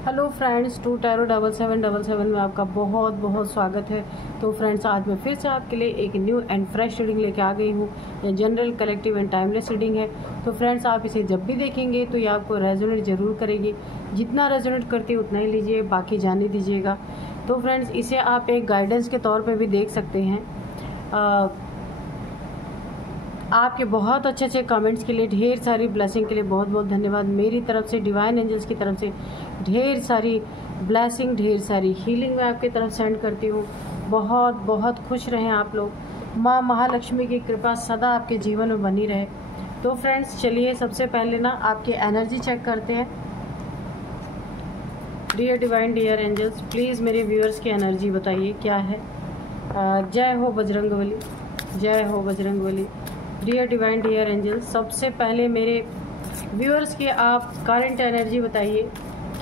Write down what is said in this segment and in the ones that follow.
Hello friends, to tarot 7777 में आपका बहुत बहुत स्वागत है। तो फ्रेंड्स, आज मैं फिर से आपके लिए एक न्यू एंड फ्रेश रीडिंग लेके आ गई हूँ। ये general, collective and timeless reading है। तो फ्रेंड्स, आप इसे जब भी देखेंगे तो ये आपको रेजोनेट ज़रूर करेगी। जितना रेजोनेट करती है उतना ही लीजिए, बाकी जाने दीजिएगा। तो फ्रेंड्स, इसे आप एक गाइडेंस के तौर पर भी देख सकते हैं। आपके बहुत अच्छे अच्छे कमेंट्स के लिए, ढेर सारी ब्लेसिंग के लिए बहुत बहुत धन्यवाद। मेरी तरफ से, डिवाइन एंजल्स की तरफ से ढेर सारी ब्लेसिंग, ढेर सारी हीलिंग मैं आपकी तरफ सेंड करती हूँ। बहुत बहुत खुश रहें आप लोग। माँ महालक्ष्मी की कृपा सदा आपके जीवन में बनी रहे। तो फ्रेंड्स, चलिए सबसे पहले ना आपकी एनर्जी चेक करते हैं। Dear divine, dear angels, please मेरे व्यूअर्स की एनर्जी बताइए क्या है। जय हो बजरंगबली, जय हो Bajrangbali. Dear divine, dear angels, सबसे पहले मेरे व्यूअर्स की आप करंट एनर्जी बताइए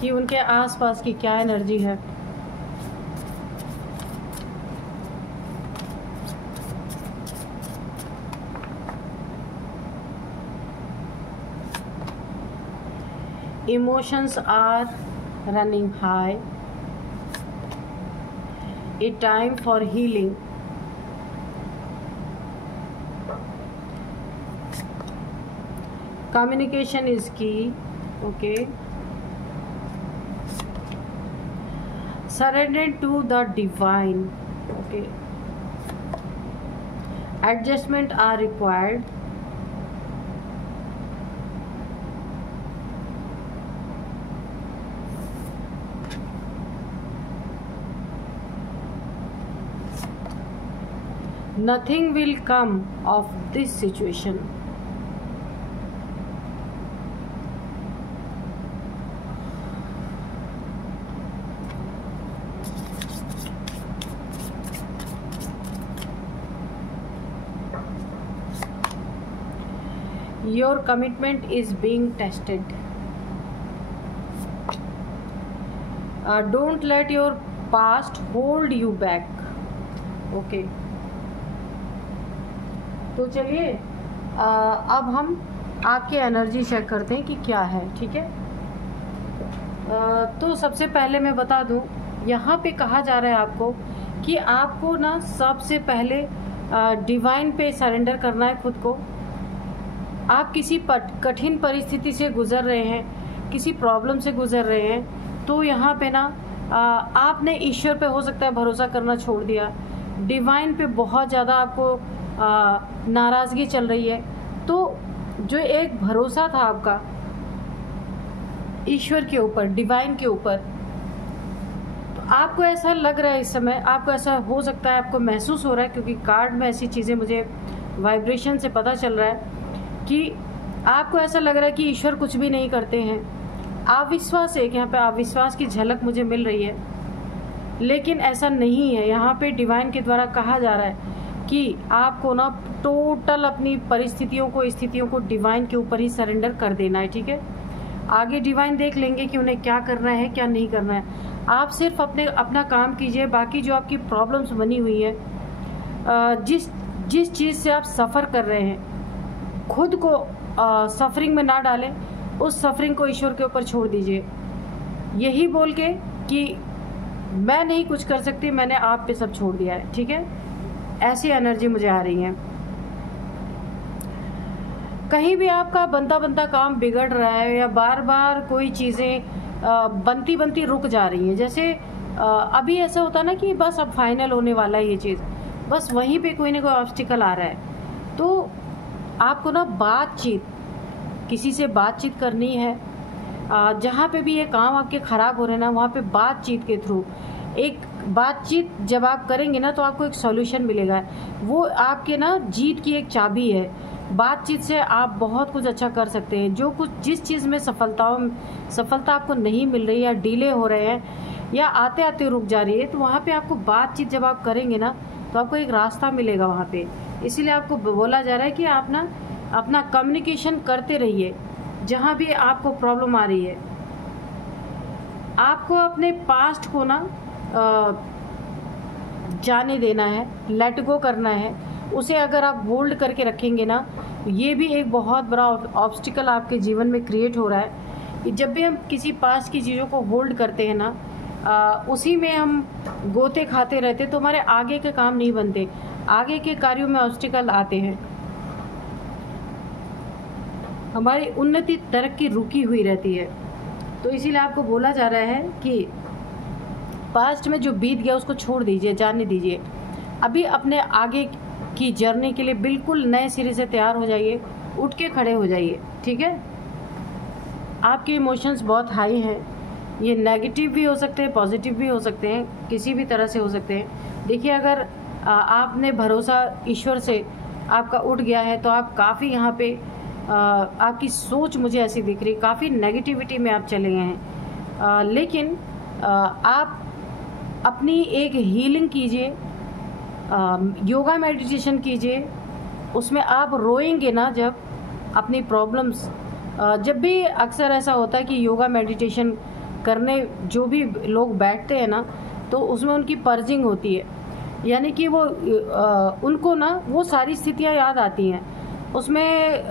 कि उनके आसपास की क्या एनर्जी है। Emotions are running high, a time for healing, communication is key. Okay, surrender to the divine. Okay, adjustment are required. Nothing will come of this situation. Your commitment is being tested. Don't let your past hold you back. Okay. तो चलिए अब हम आपकी energy check करते हैं कि क्या है। ठीक है। तो सबसे पहले मैं बता दूं, यहाँ पे कहा जा रहा है आपको कि आपको ना सबसे पहले डिवाइन पे सरेंडर करना है खुद को। आप किसी कठिन परिस्थिति से गुजर रहे हैं, किसी प्रॉब्लम से गुजर रहे हैं, तो यहाँ पे ना आपने ईश्वर पे हो सकता है भरोसा करना छोड़ दिया। डिवाइन पे बहुत ज़्यादा आपको नाराज़गी चल रही है। तो जो एक भरोसा था आपका ईश्वर के ऊपर, डिवाइन के ऊपर, तो आपको ऐसा लग रहा है इस समय, आपको ऐसा हो सकता है, आपको महसूस हो रहा है, क्योंकि कार्ड में ऐसी चीज़ें मुझे वाइब्रेशन से पता चल रहा है कि आपको ऐसा लग रहा है कि ईश्वर कुछ भी नहीं करते हैं। अविश्वास, एक यहाँ पे अविश्वास की झलक मुझे मिल रही है, लेकिन ऐसा नहीं है। यहाँ पे डिवाइन के द्वारा कहा जा रहा है कि आपको ना टोटल अपनी परिस्थितियों को, स्थितियों को डिवाइन के ऊपर ही सरेंडर कर देना है। ठीक है। आगे डिवाइन देख लेंगे कि उन्हें क्या करना है, क्या नहीं करना है। आप सिर्फ अपना काम कीजिए। बाकी जो आपकी प्रॉब्लम्स बनी हुई है, जिस चीज़ से आप सफ़र कर रहे हैं, खुद को सफरिंग में ना डालें। उस सफरिंग को ईश्वर के ऊपर छोड़ दीजिए, यही बोल के कि मैं नहीं कुछ कर सकती, मैंने आप पे सब छोड़ दिया है। ठीक है। ऐसी एनर्जी मुझे आ रही है। कहीं भी आपका बनता बनता काम बिगड़ रहा है, या बार बार कोई चीज़ें बनती बनती रुक जा रही हैं। जैसे अभी ऐसा होता ना कि बस अब फाइनल होने वाला है ये चीज़, बस वहीं पे कोई ना कोई ऑब्स्टिकल आ रहा है। तो आपको ना बातचीत, किसी से बातचीत करनी है। जहाँ पे भी ये काम आपके ख़राब हो रहे हैं ना, वहाँ पे बातचीत के थ्रू, एक बातचीत जब आप करेंगे ना, तो आपको एक सॉल्यूशन मिलेगा। वो आपके ना जीत की एक चाबी है। बातचीत से आप बहुत कुछ अच्छा कर सकते हैं। जिस चीज़ में सफलता आपको नहीं मिल रही, या डिले हो रहे हैं, या आते आते रुक जा रही है, तो वहाँ पे आपको बातचीत जब आप करेंगे ना, तो आपको एक रास्ता मिलेगा वहाँ पे। इसीलिए आपको बोला जा रहा है कि आप ना अपना कम्युनिकेशन करते रहिए। जहाँ भी आपको प्रॉब्लम आ रही है, आपको अपने पास्ट को ना जाने देना है, लेट गो करना है। उसे अगर आप होल्ड करके रखेंगे ना, ये भी एक बहुत बड़ा ऑब्स्टिकल आपके जीवन में क्रिएट हो रहा है। कि जब भी हम किसी पास्ट की चीज़ों को होल्ड करते हैं ना, उसी में हम गोते खाते रहते तो हमारे आगे के काम नहीं बनते, आगे के कार्यों में ऑब्स्टिकल आते हैं, हमारी उन्नति तरक्की रुकी हुई रहती है। तो इसीलिए आपको बोला जा रहा है कि पास्ट में जो बीत गया उसको छोड़ दीजिए, जाने दीजिए। अभी अपने आगे की जर्नी के लिए बिल्कुल नए सिरे से तैयार हो जाइए, उठ के खड़े हो जाइए, ठीक है। आपके इमोशंस बहुत हाई हैं, ये नेगेटिव भी हो सकते हैं, पॉजिटिव भी हो सकते हैं, किसी भी तरह से हो सकते हैं। देखिए, अगर आपने भरोसा ईश्वर से आपका उठ गया है तो आप काफ़ी यहाँ पे आपकी सोच मुझे ऐसी दिख रही, काफ़ी नेगेटिविटी में आप चले गए हैं। लेकिन आप अपनी एक हीलिंग कीजिए, योगा मेडिटेशन कीजिए, उसमें आप रोएंगे ना जब अपनी प्रॉब्लम्स, जब भी अक्सर ऐसा होता है कि योगा मेडिटेशन करने जो भी लोग बैठते हैं ना तो उसमें उनकी पर्जिंग होती है, यानी कि वो उनको ना वो सारी स्थितियां याद आती हैं, उसमें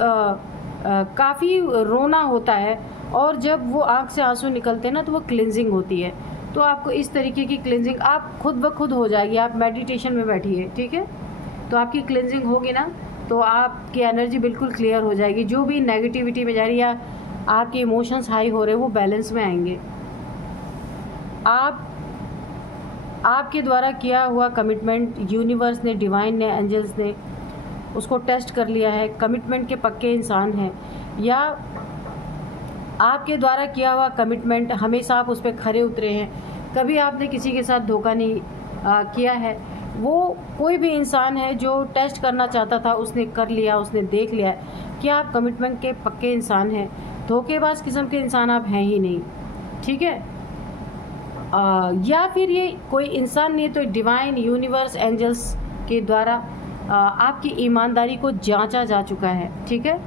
काफ़ी रोना होता है, और जब वो आँख से आंसू निकलते हैं ना तो वो क्लिनजिंग होती है। तो आपको इस तरीके की क्लिनजिंग आप खुद ब खुद हो जाएगी, आप मेडिटेशन में बैठिए, ठीक है। तो आपकी क्लिनजिंग होगी ना तो आपकी एनर्जी बिल्कुल क्लियर हो जाएगी, जो भी नेगेटिविटी में जा रही है या आपके इमोशंस हाई हो रहे हैं वो बैलेंस में आएंगे। आपके द्वारा किया हुआ कमिटमेंट यूनिवर्स ने, डिवाइन ने, एंजल्स ने उसको टेस्ट कर लिया है, कमिटमेंट के पक्के इंसान हैं, या आपके द्वारा किया हुआ कमिटमेंट हमेशा आप उस पर खरे उतरे हैं, कभी आपने किसी के साथ धोखा नहीं किया है। वो कोई भी इंसान है जो टेस्ट करना चाहता था उसने कर लिया, उसने देख लिया है कि आप कमिटमेंट के पक्के इंसान हैं, धोखेबाज किस्म के इंसान आप हैं ही नहीं, ठीक है। या फिर ये कोई इंसान नहीं तो डिवाइन, यूनिवर्स, एंजल्स के द्वारा आपकी ईमानदारी को जांचा जा चुका है, ठीक है।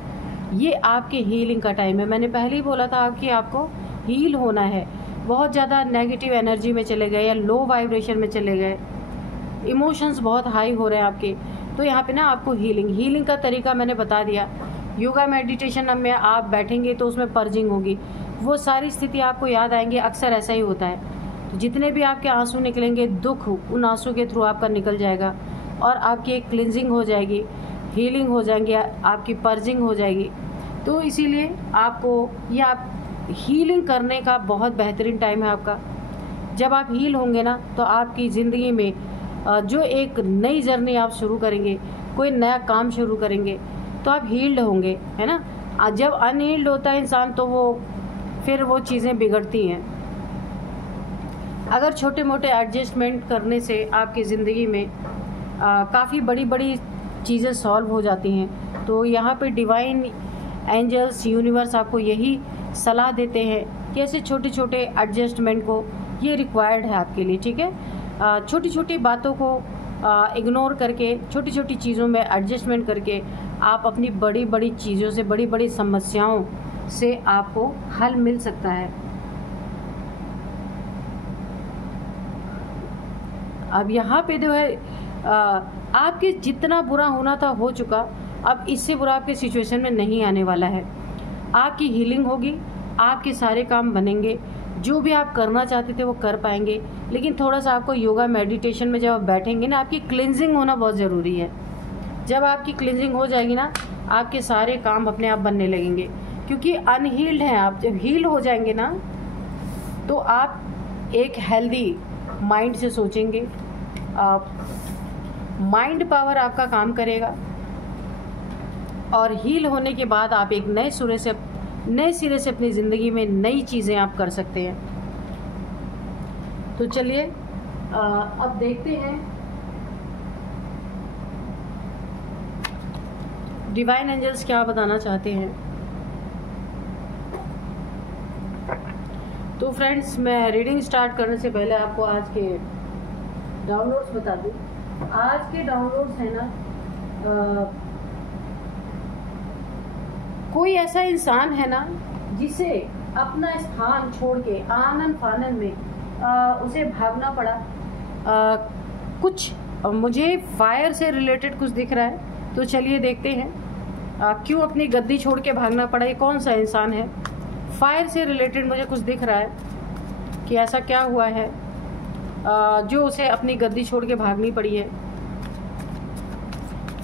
ये आपके हीलिंग का टाइम है। मैंने पहले ही बोला था कि आपको हील होना है। बहुत ज़्यादा नेगेटिव एनर्जी में चले गए या लो वाइब्रेशन में चले गए, इमोशंस बहुत हाई हो रहे हैं आपके, तो यहाँ पे ना आपको हीलिंग का तरीका मैंने बता दिया। योगा मेडिटेशन में आप बैठेंगे तो उसमें पर्जिंग होगी, वो सारी स्थिति आपको याद आएंगी, अक्सर ऐसा ही होता है। तो जितने भी आपके आंसू निकलेंगे, दुख उन आंसू के थ्रू आपका निकल जाएगा और आपकी एक क्लिनजिंग हो जाएगी, हीलिंग हो जाएंगे, आपकी पर्जिंग हो जाएगी। तो इसीलिए आपको ये आप हीलिंग करने का बहुत बेहतरीन टाइम है आपका। जब आप हील होंगे ना तो आपकी ज़िंदगी में जो एक नई जर्नी आप शुरू करेंगे, कोई नया काम शुरू करेंगे तो आप हील्ड होंगे, है ना। जब अनहील्ड होता है इंसान तो फिर वो चीज़ें बिगड़ती हैं। अगर छोटे मोटे एडजस्टमेंट करने से आपकी ज़िंदगी में काफ़ी बड़ी बड़ी चीज़ें सॉल्व हो जाती हैं, तो यहाँ पे डिवाइन, एंजल्स, यूनिवर्स आपको यही सलाह देते हैं कि ऐसे छोटे छोटे एडजस्टमेंट को ये रिक्वायर्ड है आपके लिए, ठीक है। छोटी छोटी बातों को इग्नोर करके, छोटी छोटी चीज़ों में एडजस्टमेंट करके आप अपनी बड़ी बड़ी चीज़ों से, बड़ी बड़ी समस्याओं से आपको हल मिल सकता है। अब यहाँ पे जो है आपके जितना बुरा होना था हो चुका, अब इससे बुरा आपके सिचुएशन में नहीं आने वाला है। आपकी हीलिंग होगी, आपके सारे काम बनेंगे, जो भी आप करना चाहते थे वो कर पाएंगे। लेकिन थोड़ा सा आपको योगा मेडिटेशन में जब आप बैठेंगे ना, आपकी क्लिनजिंग होना बहुत ज़रूरी है। जब आपकी क्लिनजिंग हो जाएगी ना, आपके सारे काम अपने आप बनने लगेंगे, क्योंकि अनहील्ड हैं आप। जब हील हो जाएंगे ना तो आप एक हेल्दी माइंड से सोचेंगे, माइंड पावर आपका काम करेगा, और हील होने के बाद आप एक नए सिरे से अपनी ज़िंदगी में नई चीज़ें आप कर सकते हैं। तो चलिए अब देखते हैं डिवाइन एंजल्स क्या बताना चाहते हैं। तो फ्रेंड्स, मैं रीडिंग स्टार्ट करने से पहले आपको आज के डाउनलोड्स बता दूं। आज के डाउनलोड्स है ना, कोई ऐसा इंसान है ना जिसे अपना स्थान छोड़ के आनन फानन में उसे भागना पड़ा। कुछ मुझे फायर से रिलेटेड कुछ दिख रहा है, तो चलिए देखते हैं क्यों अपनी गद्दी छोड़ के भागना पड़ा, ये कौन सा इंसान है। फायर से रिलेटेड मुझे कुछ दिख रहा है कि ऐसा क्या हुआ है जो उसे अपनी गद्दी छोड़ के भागनी पड़ी है।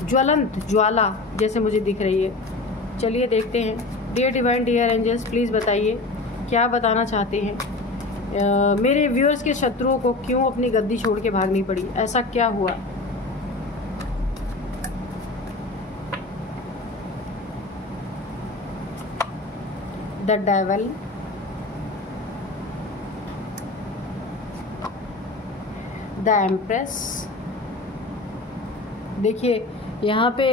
ज्वलंत ज्वाला जैसे मुझे दिख रही है। चलिए देखते हैं। Dear divine, dear angels, please बताइए क्या बताना चाहते हैं। मेरे व्यूअर्स के शत्रुओं को क्यों अपनी गद्दी छोड़ के भागनी पड़ी, ऐसा क्या हुआ। The devil, the empress. देखिए यहाँ पे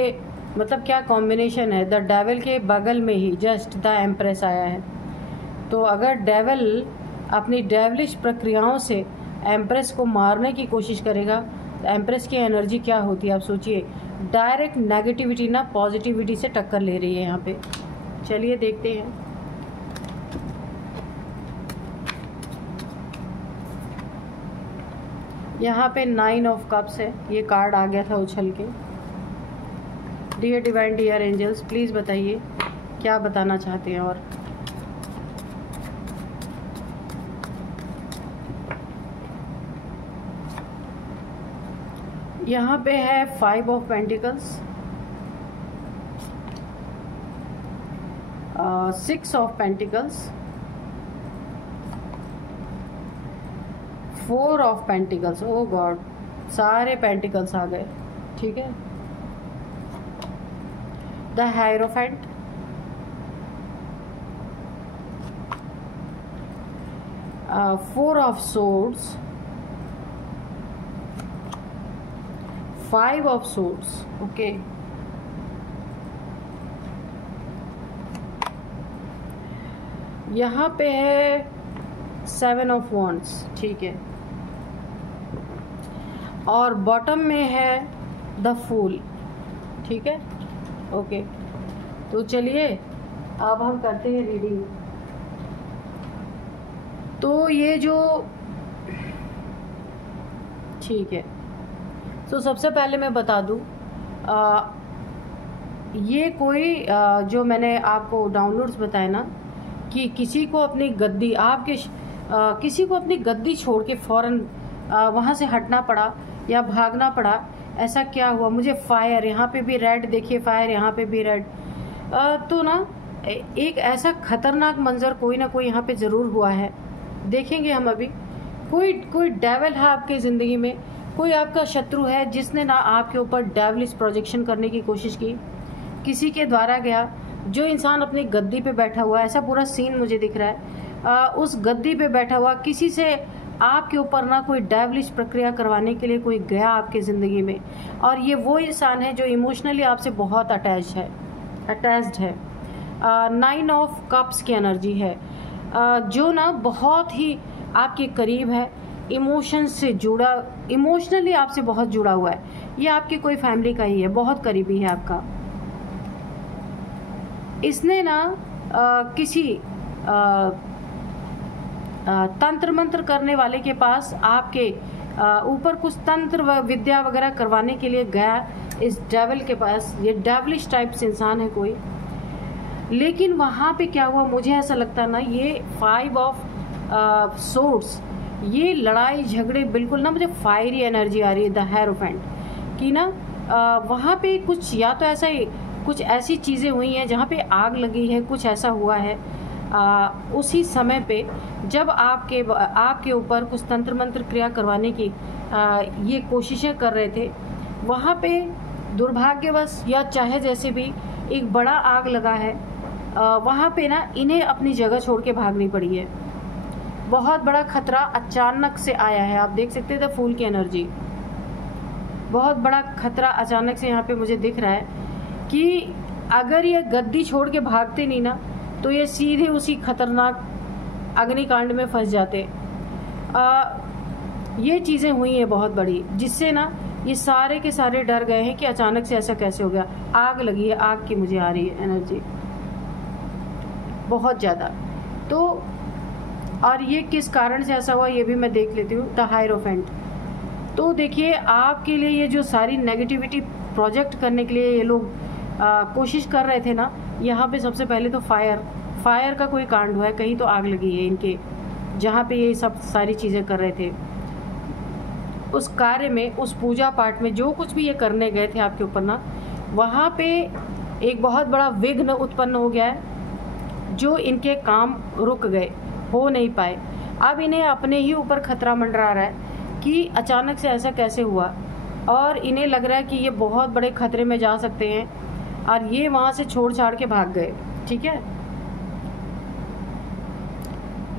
मतलब क्या कॉम्बिनेशन है। द डेविल के बगल में ही जस्ट द एम्प्रेस आया है। तो अगर डेविल अपनी डेविलिश प्रक्रियाओं से एम्प्रेस को मारने की कोशिश करेगा तो एम्प्रेस की एनर्जी क्या होती है आप सोचिए। डायरेक्ट नेगेटिविटी ना पॉजिटिविटी से टक्कर ले रही है यहाँ पे। चलिए देखते हैं। यहाँ पे 9 ऑफ कप्स है, ये कार्ड आ गया था उछल के। Dear divine, dear angels, please बताइए क्या बताना चाहते हैं। और यहाँ पे है 5 of pentacles, 6 of pentacles, 4 of pentacles. Oh God, सारे पेंटिकल्स आ गए। ठीक है। The hierophant, four of swords, 5 of swords. Okay, यहाँ पे है 7 ऑफ वॉन्ड्स। ठीक है। और बॉटम में है द फूल। ठीक है। ओके, तो चलिए अब हम करते हैं रीडिंग। तो ये जो ठीक है, तो सबसे पहले मैं बता दूं ये कोई जो मैंने आपको डाउनलोड्स बताए ना कि किसी को अपनी गद्दी किसी को अपनी गद्दी छोड़ के फौरन वहाँ से हटना पड़ा या भागना पड़ा, ऐसा क्या हुआ। मुझे फायर, यहाँ पे भी रेड देखिए, फायर यहाँ पे भी रेड। तो ना एक ऐसा खतरनाक मंजर कोई ना कोई यहाँ पे ज़रूर हुआ है। देखेंगे हम अभी। कोई डेविल है आपकी ज़िंदगी में, कोई आपका शत्रु है जिसने ना आपके ऊपर डेविलिश प्रोजेक्शन करने की कोशिश की, किसी के द्वारा गया। जो इंसान अपनी गद्दी पे बैठा हुआ है, ऐसा पूरा सीन मुझे दिख रहा है। उस गद्दी पे बैठा हुआ किसी से आपके ऊपर ना कोई डेविलिश प्रक्रिया करवाने के लिए कोई गया आपकी ज़िंदगी में, और ये वो इंसान है जो इमोशनली आपसे बहुत अटैच्ड है। 9 ऑफ कप्स की एनर्जी है, जो ना बहुत ही आपके करीब है, इमोशन से जुड़ा, इमोशनली आपसे बहुत जुड़ा हुआ है। ये आपकी कोई फैमिली का ही है, बहुत करीबी है आपका। इसने ना किसी तंत्र मंत्र करने वाले के पास आपके ऊपर कुछ तंत्र विद्या वगैरह करवाने के लिए गया इस डेविल के पास। ये डेविलिश टाइप से इंसान है कोई। लेकिन वहाँ पे क्या हुआ, मुझे ऐसा लगता है ना, ये 5 ऑफ सोर्ड्स, ये लड़ाई झगड़े बिल्कुल ना, मुझे फायरी एनर्जी आ रही है द हेरोफेंट की ना। वहाँ पे कुछ या तो ऐसा ही कुछ ऐसी चीज़ें हुई हैं जहाँ पे आग लगी है, कुछ ऐसा हुआ है उसी समय पे जब आपके ऊपर कुछ तंत्र मंत्र क्रिया करवाने की ये कोशिशें कर रहे थे। वहाँ पे दुर्भाग्यवश या चाहे जैसे भी एक बड़ा आग लगा है। वहाँ पे ना इन्हें अपनी जगह छोड़ के भागनी पड़ी है। बहुत बड़ा खतरा अचानक से आया है। आप देख सकते थे फूल की एनर्जी, बहुत बड़ा खतरा अचानक से यहाँ पे मुझे दिख रहा है कि अगर ये गद्दी छोड़ के भागते नहीं ना तो ये सीधे उसी खतरनाक अग्निकांड में फंस जाते। ये चीज़ें हुई हैं बहुत बड़ी, जिससे ना ये सारे के सारे डर गए हैं कि अचानक से ऐसा कैसे हो गया। आग लगी है, आग की मुझे आ रही है एनर्जी बहुत ज़्यादा। तो और ये किस कारण से ऐसा हुआ ये भी मैं देख लेती हूँ। द हायरोफेंट, तो देखिए आपके लिए ये जो सारी नेगेटिविटी प्रोजेक्ट करने के लिए ये लोग कोशिश कर रहे थे ना, यहाँ पे सबसे पहले तो फायर का कोई कांड हुआ है, कहीं तो आग लगी है इनके, जहाँ पे ये सब सारी चीज़ें कर रहे थे। उस कार्य में, उस पूजा पाठ में जो कुछ भी ये करने गए थे आपके ऊपर ना, वहाँ पे एक बहुत बड़ा विघ्न उत्पन्न हो गया है, जो इनके काम रुक गए, हो नहीं पाए। अब इन्हें अपने ही ऊपर खतरा मंडरा रहा है कि अचानक से ऐसा कैसे हुआ, और इन्हें लग रहा है कि ये बहुत बड़े खतरे में जा सकते हैं, और ये वहाँ से छोड़ छाड़ के भाग गए। ठीक है,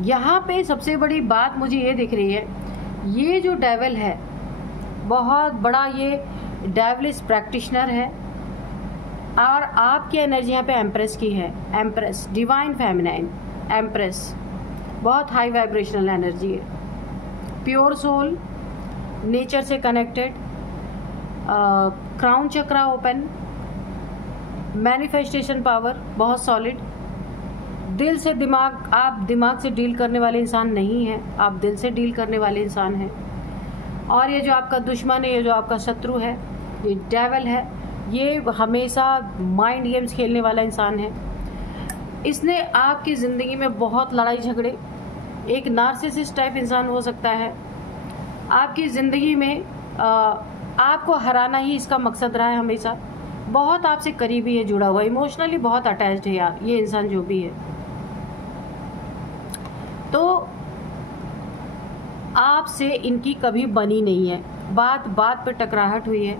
यहाँ पे सबसे बड़ी बात मुझे ये दिख रही है, ये जो डेविल है बहुत बड़ा, ये डेविलिश प्रैक्टिशनर है, और आपकी एनर्जी यहाँ पे एम्प्रेस की है। एम्प्रेस, डिवाइन फेमिनाइन एम्प्रेस, बहुत हाई वाइब्रेशनल एनर्जी है, प्योर सोल, नेचर से कनेक्टेड, क्राउन चक्रा ओपन, मैनिफेस्टेशन पावर बहुत सॉलिड, दिल से दिमाग, आप दिमाग से डील करने वाले इंसान नहीं हैं, आप दिल से डील करने वाले इंसान हैं। और ये जो आपका दुश्मन है, ये जो आपका शत्रु है, ये डेविल है, ये हमेशा माइंड गेम्स खेलने वाला इंसान है। इसने आपकी ज़िंदगी में बहुत लड़ाई झगड़े, एक नार्सिसिस्ट टाइप इंसान हो सकता है, आपकी ज़िंदगी में आपको हराना ही इसका मकसद रहा है हमेशा। बहुत आपसे करीबी है, जुड़ा हुआ, इमोशनली बहुत अटैच्ड है यार ये इंसान जो भी है। तो आपसे इनकी कभी बनी नहीं है, बात बात पे टकराहट हुई है।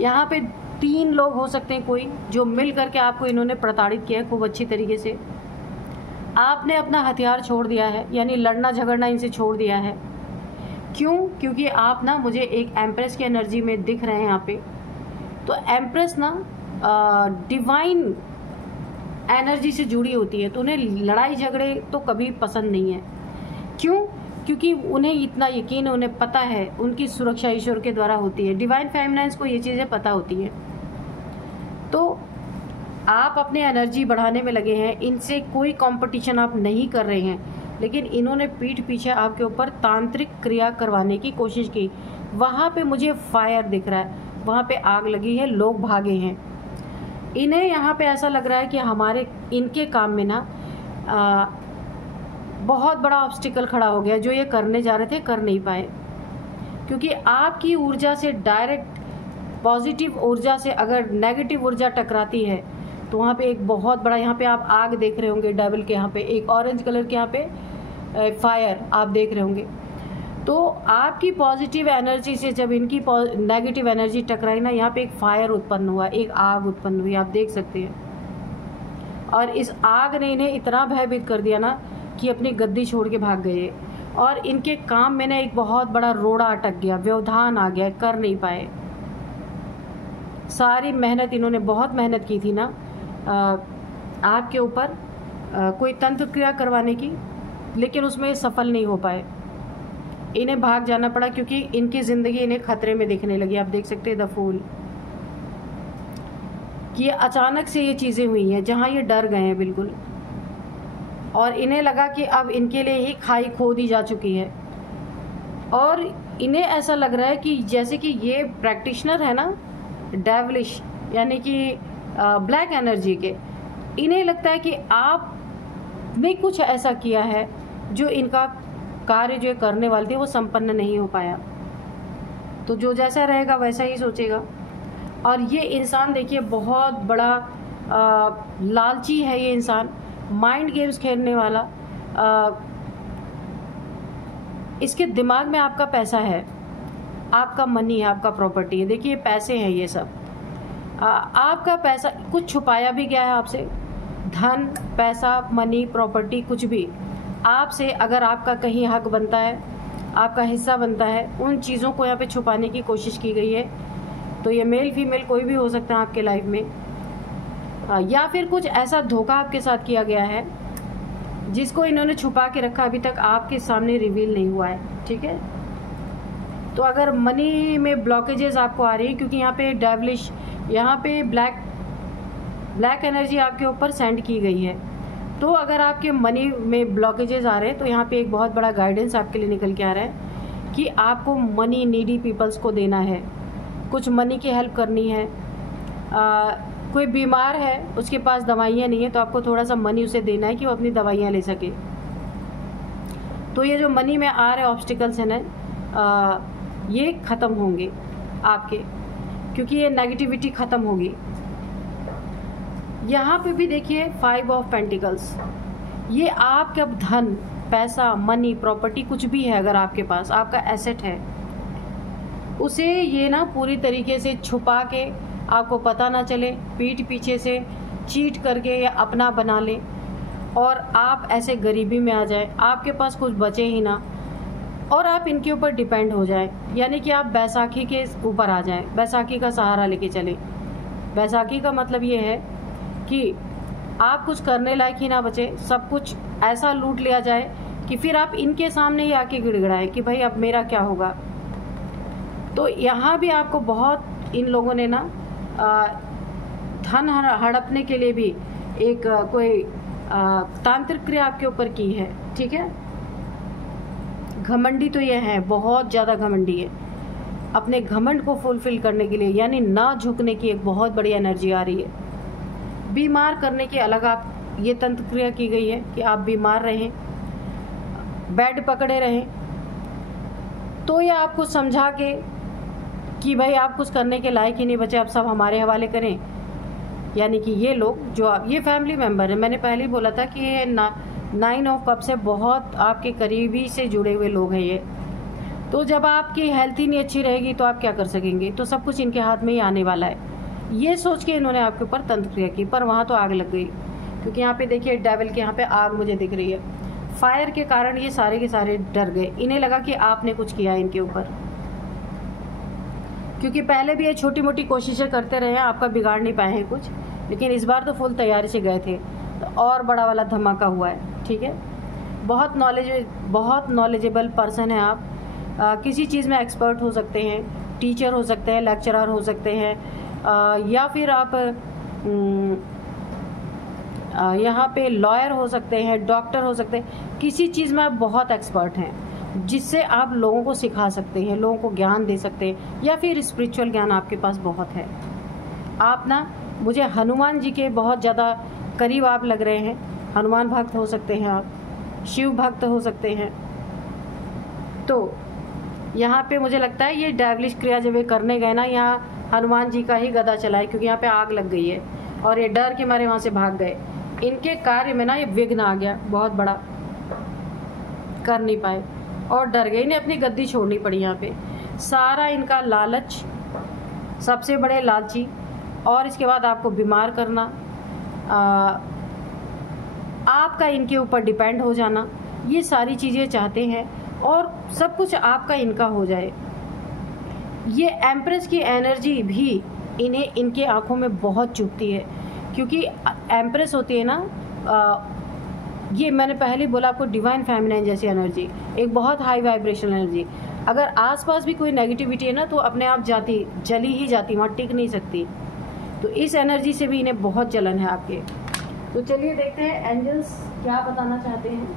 यहाँ पे 3 लोग हो सकते हैं कोई, जो मिल करके आपको इन्होंने प्रताड़ित किया है खूब अच्छी तरीके से। आपने अपना हथियार छोड़ दिया है, यानी लड़ना झगड़ना इनसे छोड़ दिया है। क्यों? क्योंकि आप ना मुझे एक एम्प्रेस की एनर्जी में दिख रहे हैं यहाँ पे। तो एम्प्रेस ना डिवाइन एनर्जी से जुड़ी होती है, तो उन्हें लड़ाई झगड़े तो कभी पसंद नहीं है। क्यों? क्योंकि उन्हें इतना यकीन है, उन्हें पता है उनकी सुरक्षा ईश्वर के द्वारा होती है। डिवाइन फेमिनाइन्स को ये चीज़ें पता होती हैं। तो आप अपने एनर्जी बढ़ाने में लगे हैं, इनसे कोई कंपटीशन आप नहीं कर रहे हैं, लेकिन इन्होंने पीठ पीछे आपके ऊपर तांत्रिक क्रिया करवाने की कोशिश की। वहाँ पे मुझे फायर दिख रहा है, वहाँ पे आग लगी है, लोग भागे हैं। इन्हें यहाँ पे ऐसा लग रहा है कि हमारे इनके काम में ना बहुत बड़ा ऑब्स्टिकल खड़ा हो गया, जो ये करने जा रहे थे कर नहीं पाए। क्योंकि आपकी ऊर्जा से डायरेक्ट पॉजिटिव ऊर्जा से अगर नेगेटिव ऊर्जा टकराती है, तो वहाँ पे एक बहुत बड़ा, यहाँ पे आप आग देख रहे होंगे डेविल के, यहाँ पे एक ऑरेंज कलर के, यहाँ पे फायर आप देख रहे होंगे। तो आपकी पॉजिटिव एनर्जी से जब इनकी नेगेटिव एनर्जी टकराई ना, यहाँ पे एक फायर उत्पन्न हुआ, एक आग उत्पन्न हुई, आप देख सकते हैं। और इस आग ने इन्हें इतना भयभीत कर दिया ना कि अपनी गद्दी छोड़ के भाग गए, और इनके काम में ना एक बहुत बड़ा रोड़ा अटक गया, व्यवधान आ गया, कर नहीं पाए। सारी मेहनत, इन्होंने बहुत मेहनत की थी ना आपके ऊपर कोई तंत्र क्रिया करवाने की, लेकिन उसमें सफल नहीं हो पाए। इन्हें भाग जाना पड़ा क्योंकि इनकी ज़िंदगी इन्हें खतरे में दिखने लगी। आप देख सकते हैं द फूल, कि अचानक से ये चीज़ें हुई हैं जहाँ ये डर गए हैं बिल्कुल, और इन्हें लगा कि अब इनके लिए ही खाई खो दी जा चुकी है। और इन्हें ऐसा लग रहा है कि जैसे कि ये प्रैक्टिशनर है ना डेविलिश, यानी कि ब्लैक एनर्जी के, इन्हें लगता है कि आपने कुछ ऐसा किया है जो इनका कार्य जो करने वाले थे वो संपन्न नहीं हो पाया। तो जो जैसा रहेगा वैसा ही सोचेगा। और ये इंसान देखिए बहुत बड़ा लालची है ये इंसान, माइंड गेम्स खेलने वाला। इसके दिमाग में आपका पैसा है, आपका मनी है, आपका प्रॉपर्टी है। देखिए पैसे हैं ये सब, आपका पैसा कुछ छुपाया भी गया है आपसे, धन, पैसा, मनी, प्रॉपर्टी, कुछ भी आपसे। अगर आपका कहीं हक बनता है, आपका हिस्सा बनता है, उन चीज़ों को यहाँ पे छुपाने की कोशिश की गई है। तो ये मेल फीमेल कोई भी हो सकता है आपके लाइफ में, या फिर कुछ ऐसा धोखा आपके साथ किया गया है जिसको इन्होंने छुपा के रखा, अभी तक आपके सामने रिवील नहीं हुआ है। ठीक है, तो अगर मनी में ब्लॉकेजेस आपको आ रही है, क्योंकि यहाँ पे डेविलिश, यहाँ पे ब्लैक एनर्जी आपके ऊपर सेंड की गई है, तो अगर आपके मनी में ब्लॉकेजेस आ रहे हैं, तो यहाँ पे एक बहुत बड़ा गाइडेंस आपके लिए निकल के आ रहा है कि आपको मनी नीडी पीपल्स को देना है, कुछ मनी की हेल्प करनी है। कोई बीमार है, उसके पास दवाइयाँ नहीं है, तो आपको थोड़ा सा मनी उसे देना है कि वो अपनी दवाइयाँ ले सके। तो ये जो मनी में आ रहे ऑब्स्टिकल्स हैं ना, ये ख़त्म होंगे आपके, क्योंकि ये नेगेटिविटी ख़त्म होगी। यहाँ पे भी देखिए 5 ऑफ पेंटिकल्स, ये आपका धन, पैसा, मनी, प्रॉपर्टी कुछ भी है, अगर आपके पास आपका एसेट है, उसे ये ना पूरी तरीके से छुपा के, आपको पता ना चले, पीठ पीछे से चीट करके या अपना बना ले, और आप ऐसे गरीबी में आ जाए, आपके पास कुछ बचे ही ना, और आप इनके ऊपर डिपेंड हो जाए, यानी कि आप बैसाखी के ऊपर आ जाएं, बैसाखी का सहारा लेके चले। बैसाखी का मतलब ये है कि आप कुछ करने लायक ही ना बचे, सब कुछ ऐसा लूट लिया जाए कि फिर आप इनके सामने ही आके गिड़गिड़ाएं कि भाई अब मेरा क्या होगा। तो यहाँ भी आपको बहुत इन लोगों ने ना धन हड़पने के लिए भी एक कोई तांत्रिक क्रिया आपके ऊपर की है, ठीक है। घमंडी तो ये है, बहुत ज़्यादा घमंडी है, अपने घमंड को फुलफिल करने के लिए, यानी ना झुकने की एक बहुत बड़ी एनर्जी आ रही है। बीमार करने की अलग आप ये तंत्र क्रिया की गई है कि आप बीमार रहें, बेड पकड़े रहें, तो ये आपको समझा के कि भाई आप कुछ करने के लायक ही नहीं बचे, आप सब हमारे हवाले करें। यानी कि ये लोग जो आप, ये फैमिली मेम्बर है, मैंने पहले ही बोला था कि ये 9 ऑफ कप से बहुत आपके करीबी से जुड़े हुए लोग हैं ये। तो जब आपकी हेल्थ ही नहीं अच्छी रहेगी तो आप क्या कर सकेंगे, तो सब कुछ इनके हाथ में ही आने वाला है, ये सोच के इन्होंने आपके ऊपर तंत्र क्रिया की। पर वहाँ तो आग लग गई, क्योंकि यहाँ पे देखिए डेविल के यहाँ पे आग मुझे दिख रही है। फायर के कारण ये सारे के सारे डर गए, इन्हें लगा कि आपने कुछ किया इनके ऊपर, क्योंकि पहले भी ये छोटी मोटी कोशिशें करते रहे हैं, आपका बिगाड़ नहीं पाए हैं कुछ, लेकिन इस बार तो फुल तैयारी से गए थे, तो और बड़ा वाला धमाका हुआ है, ठीक है। बहुत नॉलेजेबल पर्सन है आप, किसी चीज़ में एक्सपर्ट हो सकते हैं, टीचर हो सकते हैं, लेक्चरर हो सकते हैं, या फिर आप यहाँ पे लॉयर हो सकते हैं, डॉक्टर हो सकते हैं, किसी चीज़ में आप बहुत एक्सपर्ट हैं, जिससे आप लोगों को सिखा सकते हैं, लोगों को ज्ञान दे सकते हैं, या फिर स्पिरिचुअल ज्ञान आपके पास बहुत है। आप ना मुझे हनुमान जी के बहुत ज़्यादा करीब आप लग रहे हैं, हनुमान भक्त हो सकते हैं आप, शिव भक्त हो सकते हैं। तो यहाँ पे मुझे लगता है ये डेविलिश क्रिया जब ये करने गए ना, यहाँ हनुमान जी का ही गदा चला है, क्योंकि यहाँ पे आग लग गई है और ये डर के मारे वहाँ से भाग गए। इनके कार्य में ना ये विघ्न आ गया बहुत बड़ा, कर नहीं पाए और डर गए, इन्हें अपनी गद्दी छोड़नी पड़ी। यहाँ पे सारा इनका लालच, सबसे बड़े लालची, और इसके बाद आपको बीमार करना, आपका इनके ऊपर डिपेंड हो जाना, ये सारी चीज़ें चाहते हैं, और सब कुछ आपका इनका हो जाए। ये एम्प्रेस की एनर्जी भी इन्हें, इनके आंखों में बहुत चुभती है, क्योंकि एम्प्रेस होती है ना, ये मैंने पहले बोला आपको, डिवाइन फेमिनाइन जैसी एनर्जी, एक बहुत हाई वाइब्रेशनल एनर्जी। अगर आसपास भी कोई नेगेटिविटी है ना, तो अपने आप जाती, जली ही जाती, वहाँ टिक नहीं सकती। तो इस एनर्जी से भी इन्हें बहुत जलन है आपके। तो चलिए देखते हैं एंजल्स क्या बताना चाहते हैं।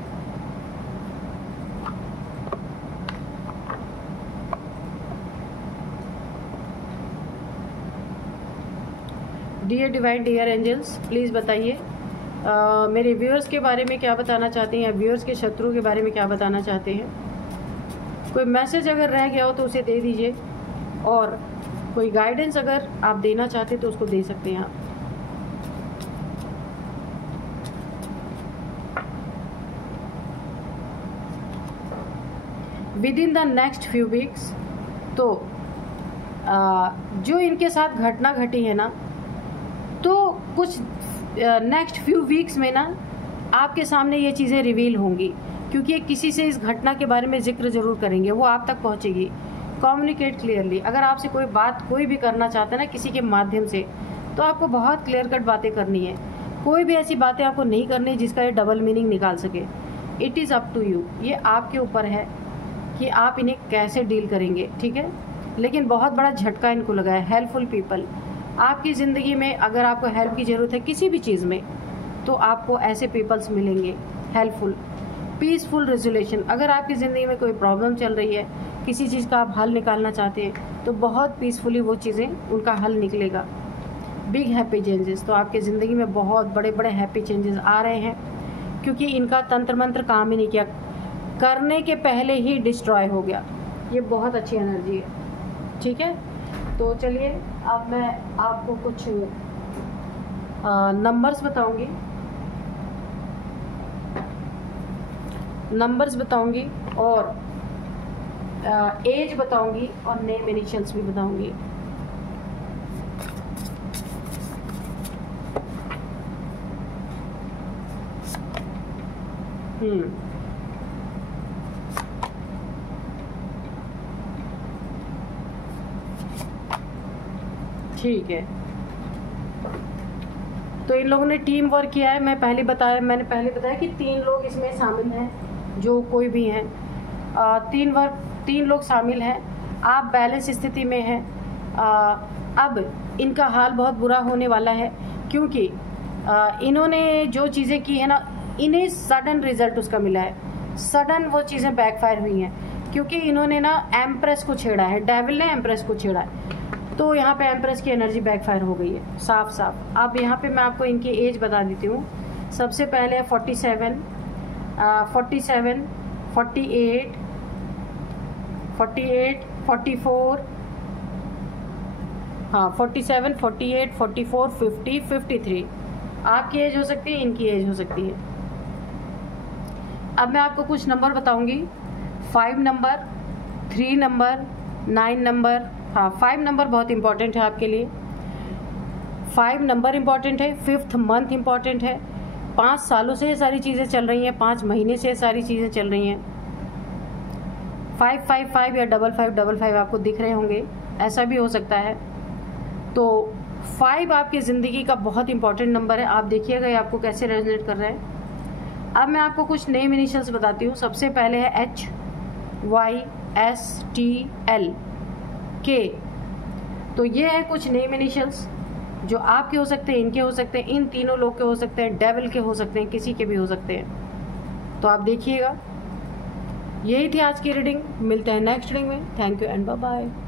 Dear divine, dear angels, please बताइए मेरे व्यूअर्स के बारे में क्या बताना चाहते हैं, या व्यूअर्स के शत्रु के बारे में क्या बताना चाहते हैं। कोई मैसेज अगर रह गया हो तो उसे दे दीजिए, और कोई गाइडेंस अगर आप देना चाहते तो उसको दे सकते हैं आप। With in the next few weeks, तो जो इनके साथ घटना घटी है ना, तो कुछ नेक्स्ट फ्यू वीक्स में ना आपके सामने ये चीज़ें रिवील होंगी, क्योंकि किसी से इस घटना के बारे में जिक्र जरूर करेंगे, वो आप तक पहुंचेगी। कम्युनिकेट क्लियरली, अगर आपसे कोई बात कोई भी करना चाहता है ना किसी के माध्यम से, तो आपको बहुत क्लियर कट बातें करनी है। कोई भी ऐसी बातें आपको नहीं करनी जिसका ये डबल मीनिंग निकाल सके। It is up to you, ये आपके ऊपर है कि आप इन्हें कैसे डील करेंगे, ठीक है। लेकिन बहुत बड़ा झटका इनको लगा है। हेल्पफुल पीपल आपकी ज़िंदगी में, अगर आपको हेल्प की ज़रूरत है किसी भी चीज़ में, तो आपको ऐसे पीपल्स मिलेंगे हेल्पफुल। पीसफुल रेजोल्यूशन, अगर आपकी ज़िंदगी में कोई प्रॉब्लम चल रही है, किसी चीज़ का आप हल निकालना चाहते हैं, तो बहुत पीसफुली वो चीज़ें, उनका हल निकलेगा। Big happy changes. तो आपके ज़िंदगी में बहुत बड़े बड़े हैप्पी चेंजेस आ रहे हैं, क्योंकि इनका तंत्र मंत्र काम ही नहीं किया, करने के पहले ही डिस्ट्रॉय हो गया। ये बहुत अच्छी एनर्जी है। ठीक है, तो चलिए अब मैं आपको कुछ नंबर्स बताऊंगी और एज बताऊंगी और नेम इनिशियल्स भी बताऊंगी। ठीक है, तो इन लोगों ने टीम वर्क किया है। मैंने पहले बताया कि 3 लोग इसमें शामिल हैं, जो कोई भी हैं। 3 लोग शामिल हैं। आप बैलेंस स्थिति में हैं। अब इनका हाल बहुत बुरा होने वाला है, क्योंकि इन्होंने जो चीज़ें की है ना, इन्हें सडन रिजल्ट उसका मिला है। सडन वो चीज़ें बैकफायर हुई हैं, क्योंकि इन्होंने ना एम्प्रेस को छेड़ा है, डेविल ने एम्प्रेस को छेड़ा है। तो यहाँ पे एम्प्रेस की एनर्जी बैकफायर हो गई है साफ साफ। अब यहाँ पे मैं आपको इनकी एज बता देती हूँ। सबसे पहले है 47, 47, 48, 48, 44, हाँ 47, 48, 44, 50, 53। आपकी एज हो सकती है, इनकी एज हो सकती है। अब मैं आपको कुछ नंबर बताऊंगी। 5 नंबर, 3 नंबर, 9 नंबर। हाँ, 5 नंबर बहुत इंपॉर्टेंट है आपके लिए। 5 नंबर इंपॉर्टेंट है। 5th मंथ इंपॉर्टेंट है। 5 सालों से ये सारी चीज़ें चल रही हैं, 5 महीने से ये सारी चीज़ें चल रही हैं। 555 या 5555 आपको दिख रहे होंगे, ऐसा भी हो सकता है। तो 5 आपकी ज़िंदगी का बहुत इंपॉर्टेंट नंबर है। आप देखिएगा ये आपको कैसे रेजोनेट कर रहा है। अब मैं आपको कुछ नेम इनिशियल्स बताती हूँ। सबसे पहले है HYSTL के। तो ये है कुछ नेम इनिशियल्स जो आपके हो सकते हैं, इनके हो सकते हैं, इन तीनों लोग के हो सकते हैं, डेविल के हो सकते हैं, किसी के भी हो सकते हैं। तो आप देखिएगा। यही थी आज की रीडिंग। मिलते हैं नेक्स्ट रीडिंग में। Thank you and bye bye.